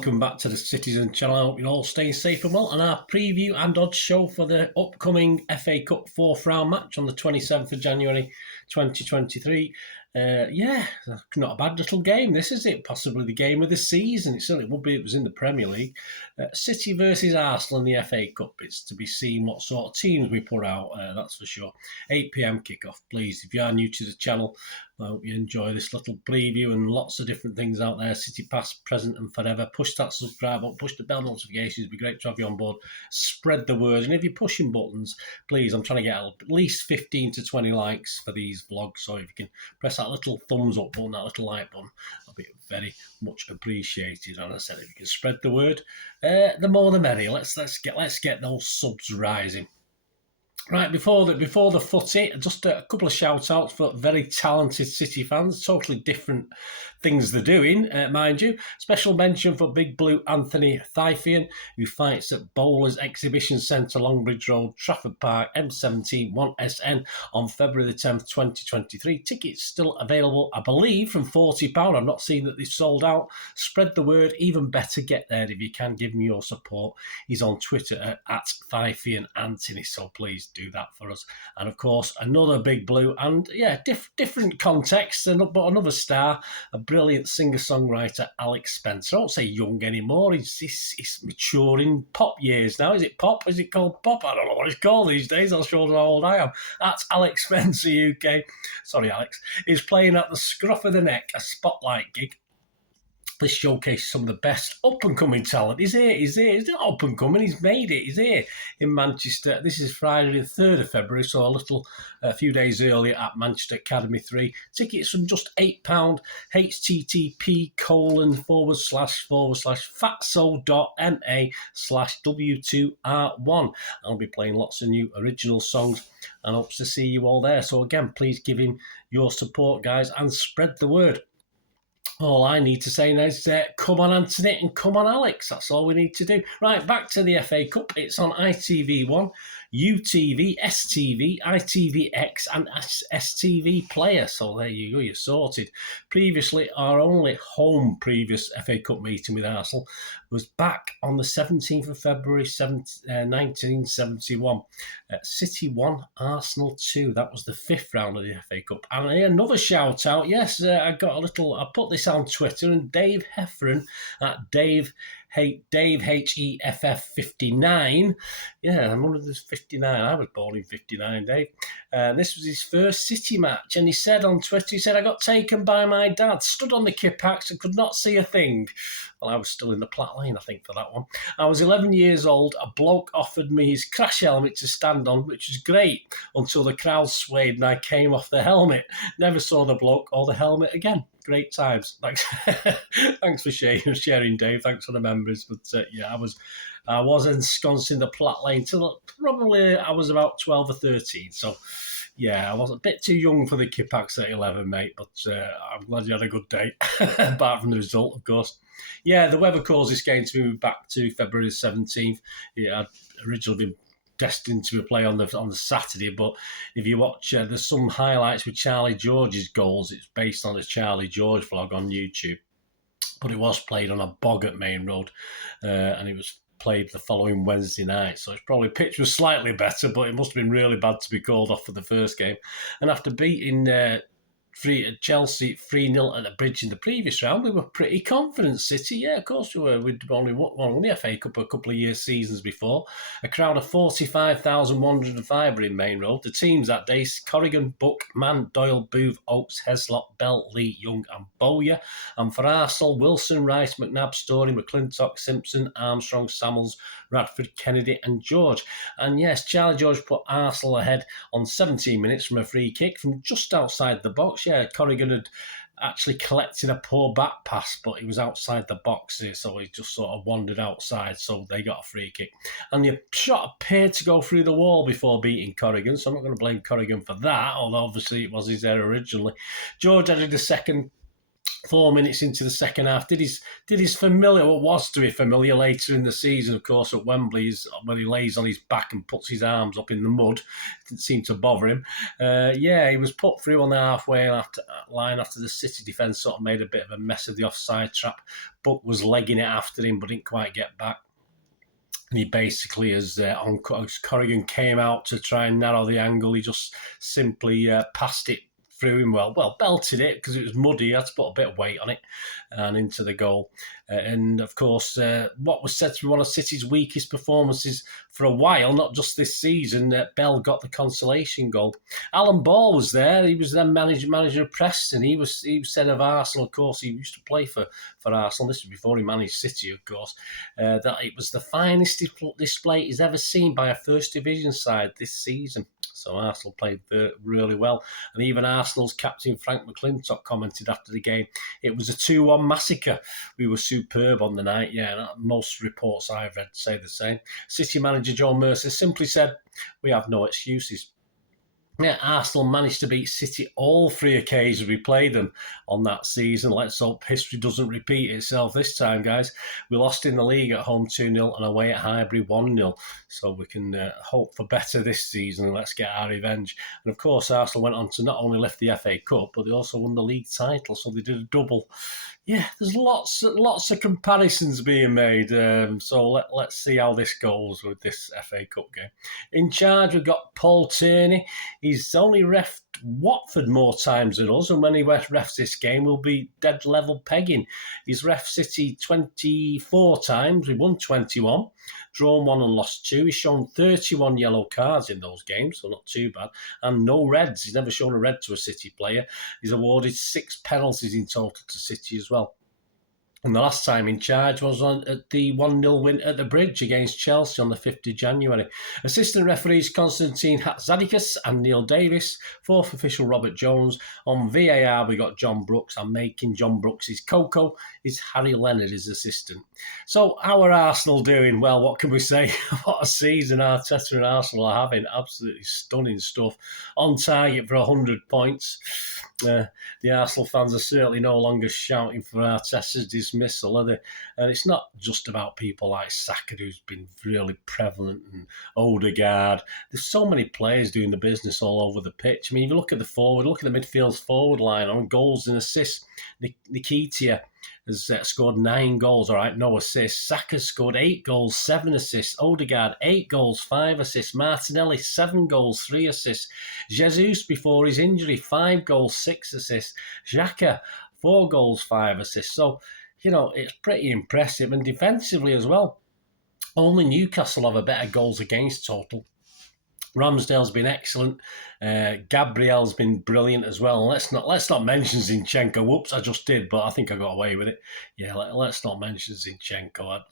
welcome back to the Citizen channel. I hope you're all staying safe and well. And our preview and odds show for the upcoming FA Cup fourth round match on the 27th of January 2023. Not a bad little game. This is it, possibly the game of the season. It certainly would be. It was in the Premier League. City versus Arsenal in the FA Cup. It's to be seen what sort of teams we put out, that's for sure. 8 p.m. kickoff, please. If you are new to the channel, I hope you enjoy this little preview and lots of different things out there. City past, present and forever. Push that subscribe button, push the bell notifications. It'd be great to have you on board. Spread the word. And if you're pushing buttons, please, I'm trying to get at least 15 to 20 likes for these vlogs. So if you can press that little thumbs up button, that little like button, that'll be very much appreciated. And I said, if you can spread the word, the more the merrier. Let's get those subs rising. Right, before the footy, just a couple of shout-outs for very talented City fans, totally different things they're doing, mind you. Special mention for Big Blue Anthony Thyfian, who fights at Bowlers Exhibition Centre, Longbridge Road, Trafford Park, M17 1SN on February the 10th, 2023. Tickets still available, I believe, from £40. I've not seen that they've sold out. Spread the word, even better, get there if you can. Give me your support. He's on Twitter at Thyfian Anthony, so please do that for us. And of course, another Big Blue, and different context, but another star, a brilliant singer-songwriter, Alex Spencer. I don't say young anymore. He's maturing pop years now. Is it pop? Is it called pop? I don't know what it's called these days. I'll show you how old I am. That's Alex Spencer, UK. Sorry, Alex. He's playing at the Scruff of the Neck, a spotlight gig. This showcases some of the best up-and-coming talent. He's here. He's not up-and-coming. He's made it. He's here in Manchester. This is Friday the 3rd of February, so a few days earlier at Manchester Academy 3. Tickets from just £8. http://fatso.ma/w2r1. I'll be playing lots of new original songs and hopes to see you all there. So again, please give him your support, guys, and spread the word. All I need to say now is come on Anthony and come on Alex. That's all we need to do. Right, back to the FA Cup. It's on ITV1, UTV, STV, ITVX and STV Player. So there you go, you're sorted. Previously, our only home previous FA Cup meeting with Arsenal was back on the 17th of February 1971. City 1, Arsenal 2. That was the 5th round of the FA Cup. And another shout out. Yes, I put this on Twitter, and Dave Heffron at Dave HEFF 59. Yeah, I'm one of those 59. I was born in 59, Dave. This was his first City match, and he said on Twitter, I got taken by my dad, stood on the Kippax and could not see a thing. Well, I was still in the Platt Lane, I think, for that one. I was 11 years old. A bloke offered me his crash helmet to stand on, which was great, until the crowd swayed and I came off the helmet. Never saw the bloke or the helmet again. Great times. Thanks, thanks for sharing, Dave. Thanks for the memories. But I was ensconced in the Platt Lane till probably I was about 12 or 13. So yeah, I was a bit too young for the Kippax at 11, mate. But I'm glad you had a good day, apart from the result, of course. Yeah, the weather caused this game to move back to February the 17th. It had originally been destined to play on the Saturday, but if you watch, there's some highlights with Charlie George's goals. It's based on a Charlie George vlog on YouTube, but it was played on a bog at Main Road, and it was played the following Wednesday night. So it's probably pitch was slightly better, but it must have been really bad to be called off for the first game. And after beating Chelsea 3-0 at the Bridge in the previous round, we were pretty confident, City. Yeah, of course we were. We'd only won the FA Cup a couple of seasons before. A crowd of 45,105 were in Main Road. The teams that day: Corrigan, Buck, Mann, Doyle, Booth, Oakes, Heslop, Bell, Lee, Young and Bowyer. And for Arsenal, Wilson, Rice, McNabb, Story, McClintock, Simpson, Armstrong, Samuels, Radford, Kennedy and George. And yes, Charlie George put Arsenal ahead on 17 minutes from a free kick from just outside the box. Yeah, Corrigan had actually collected a poor back pass, but he was outside the box here, so he just sort of wandered outside, so they got a free kick. And the shot appeared to go through the wall before beating Corrigan, so I'm not going to blame Corrigan for that, although obviously it was his error originally. George added a second 4 minutes into the second half, did his familiar, what was to be familiar later in the season, of course, at Wembley, when he lays on his back and puts his arms up in the mud. It didn't seem to bother him. He was put through on the halfway line after the City defence sort of made a bit of a mess of the offside trap. Buck was legging it after him, but didn't quite get back. And he basically, as Corrigan came out to try and narrow the angle, he just simply passed it through him belted it because it was muddy. He had to put a bit of weight on it and into the goal. And of course, what was said to be one of City's weakest performances for a while, not just this season, Bell got the consolation goal. Alan Ball was there. He was then manager of Preston. He was said of Arsenal, of course, he used to play for Arsenal. This was before he managed City, of course, that it was the finest display he's ever seen by a First Division side this season. So Arsenal played really well. And even Arsenal's captain, Frank McClintock, commented after the game, it was a 2-1 massacre. We were superb on the night. Yeah, most reports I've read say the same. City manager Joe Mercer simply said, we have no excuses. Yeah, Arsenal managed to beat City all 3 occasions we played them on that season. Let's hope history doesn't repeat itself this time, guys. We lost in the league at home 2-0 and away at Highbury 1-0. So we can hope for better this season and let's get our revenge. And of course, Arsenal went on to not only lift the FA Cup, but they also won the league title. So they did a double. Yeah, there's lots of comparisons being made. So let's see how this goes with this FA Cup game. In charge, we've got Paul Tierney. He's only reffed Watford more times than us, and when he refs this game, we'll be dead level pegging. He's ref City 24 times. We won 21, drawn 1 and lost 2. He's shown 31 yellow cards in those games, so not too bad, and no reds. He's never shown a red to a City player. He's awarded 6 penalties in total to City as well. And the last time in charge was at the 1-0 win at the Bridge against Chelsea on the 5th of January. Assistant referees Konstantin Hatzadikis and Neil Davis. 4th official Robert Jones. On VAR we got John Brooks, and making John Brooks his Coco is Harry Leonard, his assistant. So how are Arsenal doing? Well, what can we say? What a season Arteta and Arsenal are having. Absolutely stunning stuff. On target for 100 points. The Arsenal fans are certainly no longer shouting for Arteta's dismissal, are they? And it's not just about people like Saka, who's been really prevalent, and Odegaard. There's so many players doing the business all over the pitch. I mean, if you look at the forward, look at the midfield's forward line on goals and assists. Nikitiah has scored 9 goals, all right, no assists. Saka's scored 8 goals, 7 assists. Odegaard, 8 goals, 5 assists. Martinelli, 7 goals, 3 assists. Jesus, before his injury, 5 goals, 6 assists. Xhaka, 4 goals, 5 assists. So, it's pretty impressive. And defensively as well, only Newcastle have a better goals against total. Ramsdale's been excellent. Gabriel's been brilliant as well. And let's not mention Zinchenko. Whoops, I just did, but I think I got away with it. Yeah, let's not mention Zinchenko.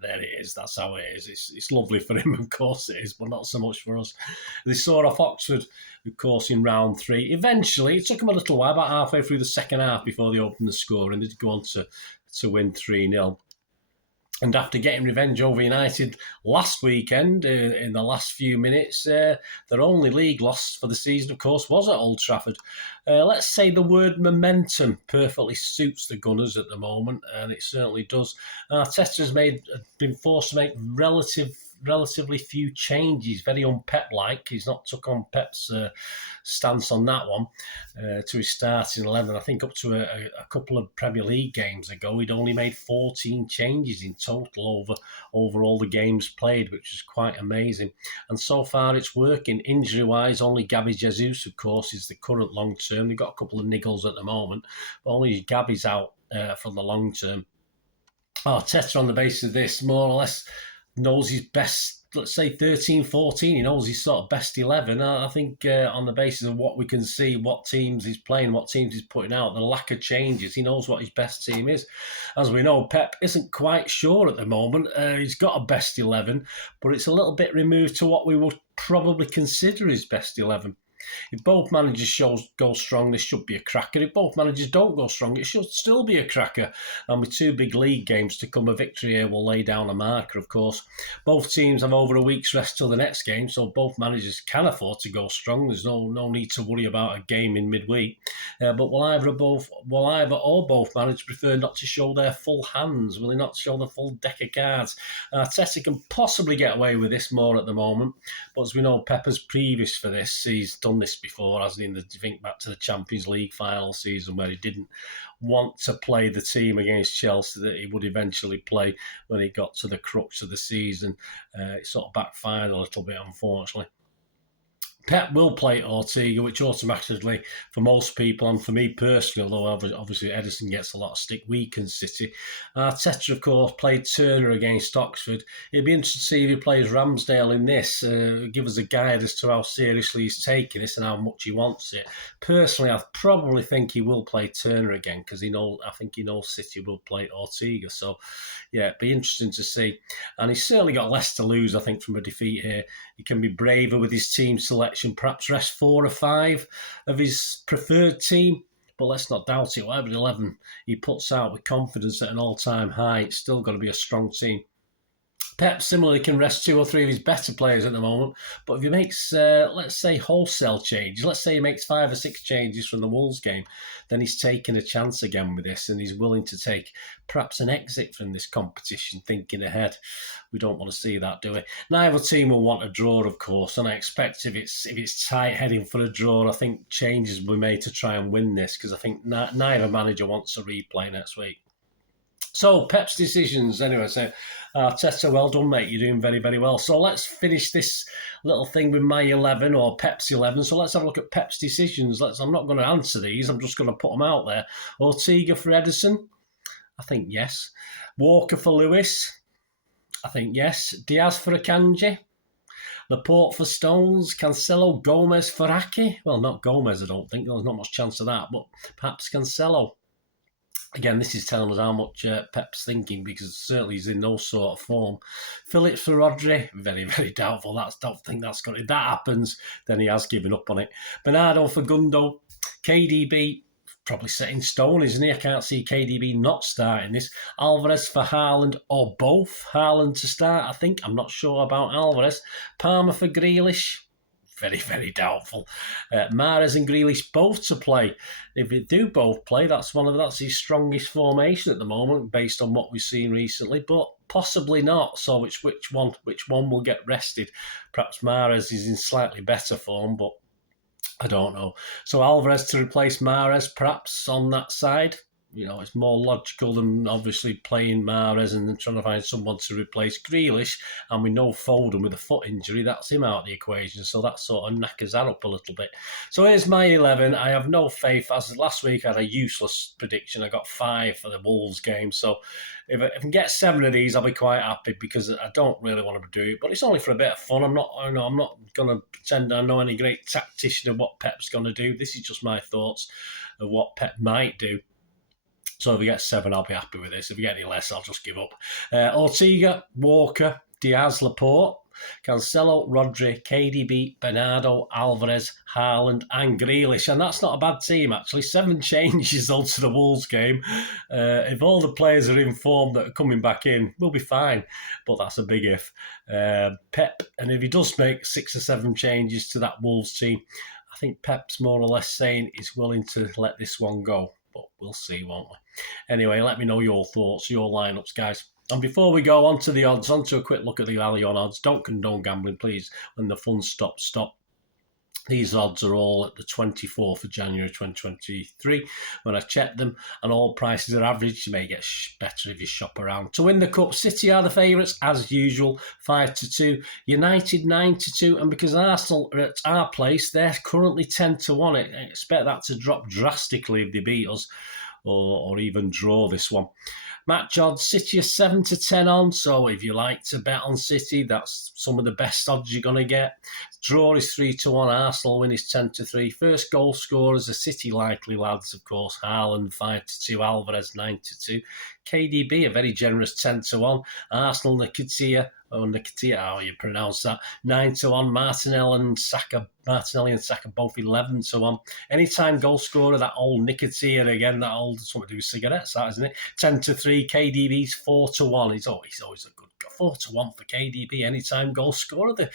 There it is. That's how it is. It's lovely for him, of course it is, but not so much for us. They saw off Oxford, of course, in round 3. Eventually, it took them a little while, about halfway through the second half before they opened the score, and they'd go on to win 3-0. And after getting revenge over United last weekend, in the last few minutes, their only league loss for the season, of course, was at Old Trafford. Let's say the word momentum perfectly suits the Gunners at the moment, and it certainly does. Arteta has been forced to make relatively few changes, very un-Pep-like. He's not took on Pep's stance on that one to his starting 11. I think up to a couple of Premier League games ago, he'd only made 14 changes in total over all the games played, which is quite amazing. And so far it's working. Injury-wise, only Gabby Jesus, of course, is the current long-term. They've got a couple of niggles at the moment, but only Gabby's out for the long-term. Arteta, on the basis of this, more or less knows his best, let's say 13, 14. He knows his sort of best 11. I think on the basis of what we can see, what teams he's playing, what teams he's putting out, the lack of changes, he knows what his best team is. As we know, Pep isn't quite sure at the moment. He's got a best 11, but it's a little bit removed to what we would probably consider his best 11. If both managers go strong, this should be a cracker. If both managers don't go strong, it should still be a cracker. And with 2 big league games to come, a victory here will lay down a marker, of course. Both teams have over a week's rest till the next game, so both managers can afford to go strong. There's no need to worry about a game in midweek. But will either or both managers prefer not to show their full hands? Will they not show the full deck of cards? Arteta can possibly get away with this more at the moment, but as we know, Pepper's previous for this, he's done this before, hasn't he? Think back to the Champions League final season where he didn't want to play the team against Chelsea that he would eventually play when he got to the crux of the season. It sort of backfired a little bit, unfortunately. Pep will play Ortega, which automatically, for most people and for me personally, although obviously Ederson gets a lot of stick, weakens City. Arteta, of course, played Turner against Oxford. It'd be interesting to see if he plays Ramsdale in this, give us a guide as to how seriously he's taking this and how much he wants it. Personally, I probably think he will play Turner again because I think he knows City will play Ortega. So, yeah, it'd be interesting to see. And he's certainly got less to lose, I think, from a defeat here. He can be braver with his team selection, perhaps rest 4 or 5 of his preferred team. But let's not doubt it, whatever 11 he puts out with confidence at an all-time high, it's still got to be a strong team. Pep similarly can rest 2 or 3 of his better players at the moment, but if he makes, let's say, wholesale changes, let's say he makes 5 or 6 changes from the Wolves game, then he's taking a chance again with this and he's willing to take perhaps an exit from this competition, thinking ahead. We don't want to see that, do we? Neither team will want a draw, of course, and I expect if it's tight heading for a draw, I think changes will be made to try and win this because I think neither manager wants a replay next week. So, Pep's decisions, anyway. So, Arteta, well done, mate. You're doing very, very well. So, let's finish this little thing with my 11 or Pep's 11. So, let's have a look at Pep's decisions. I'm not going to answer these. I'm just going to put them out there. Ortega for Ederson? I think yes. Walker for Lewis? I think yes. Diaz for Akanji? Laporte for Stones? Cancelo, Gomez for Ake? Well, not Gomez, I don't think. There's not much chance of that, but perhaps Cancelo. Again, this is telling us how much Pep's thinking because certainly he's in no sort of form. Phillips for Rodri, very, very doubtful. Don't think that's going to... If that happens, then he has given up on it. Bernardo for Gundo. KDB, probably set in stone, isn't he? I can't see KDB not starting this. Alvarez for Haaland or both. Haaland to start, I think. I'm not sure about Alvarez. Palmer for Grealish. Very, very doubtful. Mahrez and Grealish both to play. If they do both play, that's his strongest formation at the moment, based on what we've seen recently. But possibly not. So which one will get rested? Perhaps Mahrez is in slightly better form, but I don't know. So Alvarez to replace Mahrez, perhaps on that side. It's more logical than obviously playing Mahrez and then trying to find someone to replace Grealish. And we know Foden with a foot injury, that's him out of the equation. So that sort of knackers that up a little bit. So here's my 11. I have no faith. As last week, I had a useless prediction. I got 5 for the Wolves game. So if I can get 7 of these, I'll be quite happy because I don't really want to do it. But it's only for a bit of fun. I'm not going to pretend I know any great tactician of what Pep's going to do. This is just my thoughts of what Pep might do. So if we get 7, I'll be happy with this. If we get any less, I'll just give up. Ortega, Walker, Diaz, Laporte, Cancelo, Rodri, KDB, Bernardo, Alvarez, Haaland and Grealish. And that's not a bad team, actually. 7 changes though to the Wolves game. If all the players are in form that are coming back in, we'll be fine. But that's a big if. Pep, and if he does make 6 or 7 changes to that Wolves team, I think Pep's more or less saying he's willing to let this one go. But we'll see, won't we? Anyway, let me know your thoughts, your lineups, guys. And before we go on to the odds, on to a quick look at the Rally on odds. Don't condone gambling, please. When the fun stops, stop. These odds are all at the 24th of January 2023 when I checked them, and all prices are average. You may get better if you shop around. To win the Cup, City are the favourites as usual, 5-2. United 9-2, and because Arsenal are at our place, they're currently 10-1. I expect that to drop drastically if they beat us or even draw this one. Match odds, City are 7 to 10 on, so if you like to bet on City, that's some of the best odds you're going to get. Draw is 3 to 1, Arsenal win is 10 to 3. First goal scorers are City likely lads, of course. Haaland 5 to 2, Alvarez 9 to 2. KDB a very generous 10 to 1. Arsenal Nketiah, how you pronounce that, 9 to 1. Martinelli and Saka both 11 to 1. Anytime goal scorer, that old Nketiah again, that old something to do with cigarettes, that isn't it? 10 to 3. KDB's 4 to 1. He's always a good 4 to 1 for KDB. Anytime goal scorer, they're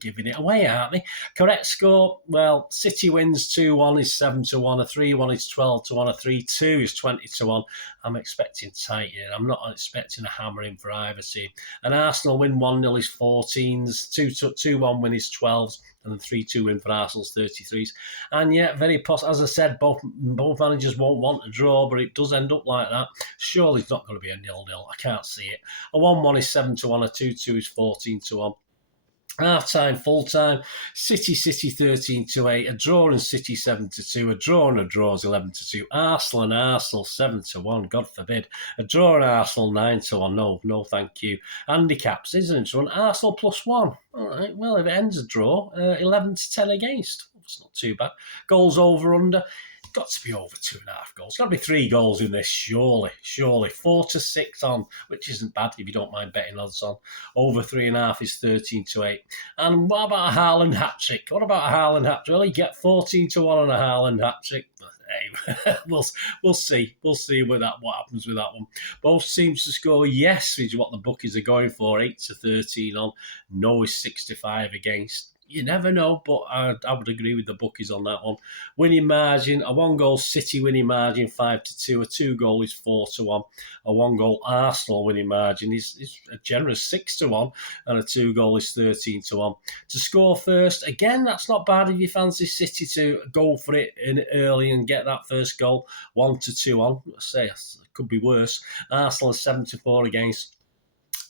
giving it away, aren't they? Correct score, well, City wins 2-1 is 7 to 1, a 3-1 is 12 to 1, a 3-2 is 20 to 1. I'm expecting tight here. I'm not expecting a hammering for either team. An Arsenal win 1-0 is 14s, 2-1 win is 12s, and then 3-2 win for Arsenal's 33s. And yet, very possible, as I said, both managers won't want a draw, but it does end up like that. Surely it's not going to be a 0-0. I can't see it. A 1-1 is 7 to 1, a 2-2 is 14 to 1. Half-time, full-time, City 13 to 8, a draw and City 7 to 2, a draw and a draw is 11 to 2, Arsenal 7 to 1, God forbid, a draw and Arsenal 9 to 1, no thank you. Handicaps, isn't it? Run Arsenal +1, all right, well, if it ends a draw, 11 to 10 against, it's not too bad. Goals over, under, got to be over 2.5 goals. Got to be 3 goals in this, surely. 4 to 6 on, which isn't bad if you don't mind betting odds on. Over 3.5 is 13 to 8. And what about a Haaland hat-trick? Well, you get 14 to 1 on a Haaland hat-trick. Hey, we'll see. We'll see what happens with that one. Both teams to score yes is what the bookies are going for. 8 to 13 on. No is 6 to 5 against. You never know, but I would agree with the bookies on that one. Winning margin, a 1-goal City winning margin 5 to 2, a 2-goal is 4 to 1, a 1-goal Arsenal winning margin is a generous 6 to 1, and a 2-goal is 13 to 1. To score first, again, that's not bad if you fancy City to go for it in early and get that first goal. 1 to 2 on, let's say it could be worse. Arsenal is 7 to 4 against.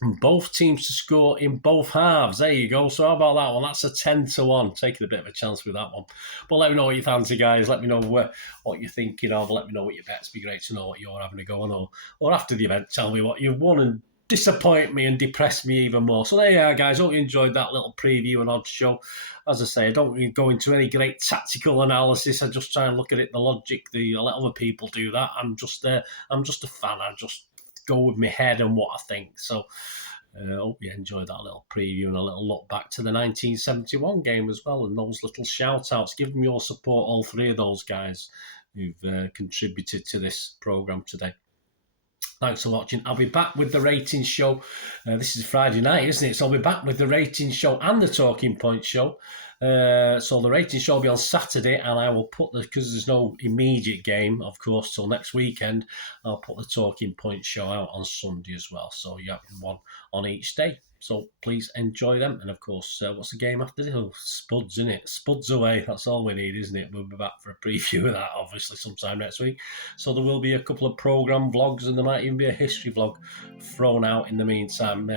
And both teams to score in both halves. There you go. So how about that one? That's a 10 to 1. Taking a bit of a chance with that one. But let me know what you fancy, guys. Let me know what you're thinking of. Let me know what your bets. It'd be great to know what you're having a go on. Or after the event, tell me what you've won and disappoint me and depress me even more. So there you are, guys. Hope you enjoyed that little preview and odds show. As I say, I don't really go into any great tactical analysis. I just try and look at it, the logic. I let other people do that. I'm just a fan. I just go with my head and what I think. So I hope you enjoyed that little preview and a little look back to the 1971 game as well, and those little shout outs. Give them your support, all 3 of those guys who've contributed to this programme today. Thanks for watching. I'll be back with the ratings show. This is Friday night, isn't it? So I'll be back with the ratings show and the Talking Point show. So the rating show will be on Saturday, and I will put because there's no immediate game, of course, till next weekend, I'll put the Talking Point show out on Sunday as well. So you have one on each day. So please enjoy them. And of course, what's the game after this? Oh, Spuds, isn't it? Spuds away. That's all we need, isn't it? We'll be back for a preview of that, obviously, sometime next week. So there will be a couple of programme vlogs, and there might even be a history vlog thrown out in the meantime.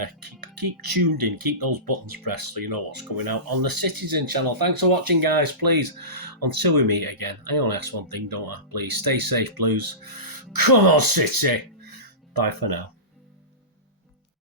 Keep tuned in. Keep those buttons pressed so you know what's coming out on the Citizen channel. Thanks for watching, guys. Please, until we meet again, I only ask one thing, don't I? Please stay safe, Blues. Come on, City. Bye for now.